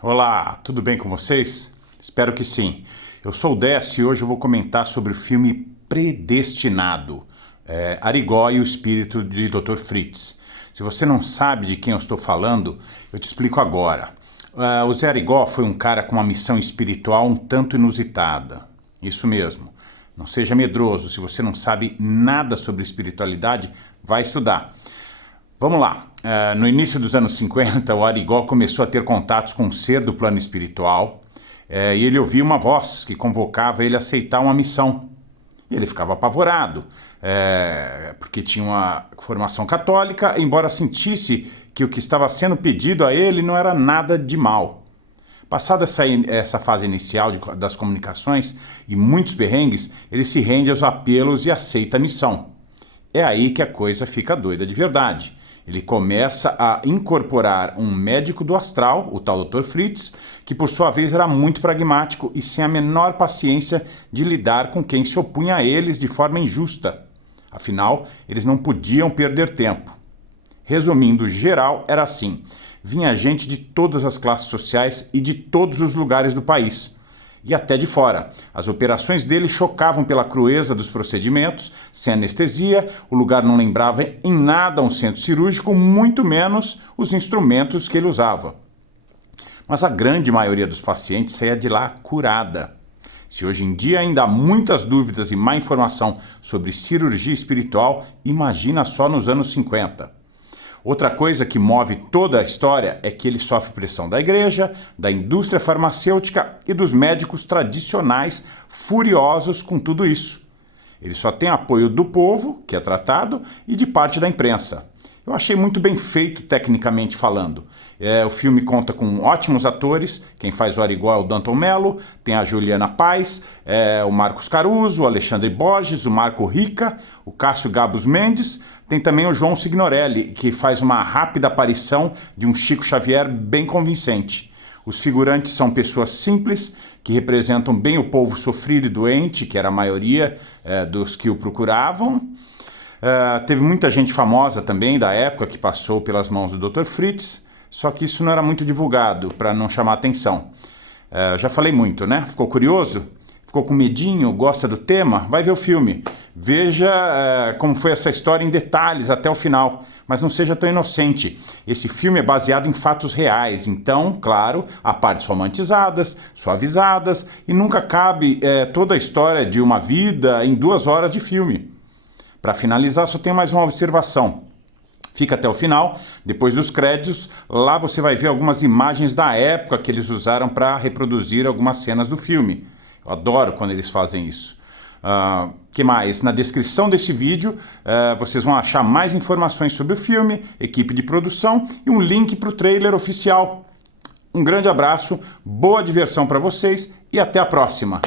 Olá, tudo bem com vocês? Espero que sim. Eu sou o Décio e hoje eu vou comentar sobre o filme Predestinado, Arigó e o Espírito de Dr. Fritz. Se você não sabe de quem eu estou falando, eu te explico agora. O Zé Arigó foi um cara com uma missão espiritual um tanto inusitada. Isso mesmo. Não seja medroso, se você não sabe nada sobre espiritualidade, vai estudar. Vamos lá. No início dos anos 50, o Arigó começou a ter contatos com um ser do plano espiritual e ele ouvia uma voz que convocava ele a aceitar uma missão. E ele ficava apavorado, porque tinha uma formação católica, embora sentisse que o que estava sendo pedido a ele não era nada de mal. Passada essa fase inicial das comunicações e muitos perrengues, ele se rende aos apelos e aceita a missão. É aí que a coisa fica doida de verdade. Ele começa a incorporar um médico do astral, o tal Dr. Fritz, que por sua vez era muito pragmático e sem a menor paciência de lidar com quem se opunha a eles de forma injusta. Afinal, eles não podiam perder tempo. Resumindo, geral, era assim. Vinha gente de todas as classes sociais e de todos os lugares do país. E até de fora. As operações dele chocavam pela crueza dos procedimentos, sem anestesia, o lugar não lembrava em nada um centro cirúrgico, muito menos os instrumentos que ele usava. Mas a grande maioria dos pacientes saía de lá curada. Se hoje em dia ainda há muitas dúvidas e má informação sobre cirurgia espiritual, imagina só nos anos 50. Outra coisa que move toda a história é que ele sofre pressão da igreja, da indústria farmacêutica e dos médicos tradicionais furiosos com tudo isso. Ele só tem apoio do povo, que é tratado, e de parte da imprensa. Eu achei muito bem feito tecnicamente falando. O filme conta com ótimos atores, quem faz o Arigó é o Danton Mello, tem a Juliana Paz, o Marcos Caruso, o Alexandre Borges, o Marco Rica, o Cássio Gabus Mendes, tem também o João Signorelli, que faz uma rápida aparição de um Chico Xavier bem convincente. Os figurantes são pessoas simples, que representam bem o povo sofrido e doente, que era a maioria dos que o procuravam. Teve muita gente famosa também da época que passou pelas mãos do Dr. Fritz, só que isso não era muito divulgado para não chamar atenção. Já falei muito, né? Ficou curioso? Ficou com medinho? Gosta do tema? Vai ver o filme. Veja como foi essa história em detalhes até o final, mas não seja tão inocente. Esse filme é baseado em fatos reais, então, claro, há partes romantizadas, suavizadas, e nunca cabe toda a história de uma vida em 2 horas de filme. Para finalizar, só tenho mais uma observação. Fica até o final, depois dos créditos, lá você vai ver algumas imagens da época que eles usaram para reproduzir algumas cenas do filme. Eu adoro quando eles fazem isso. Que mais? Na descrição desse vídeo vocês vão achar mais informações sobre o filme, equipe de produção e um link para o trailer oficial. Um grande abraço, boa diversão para vocês e até a próxima!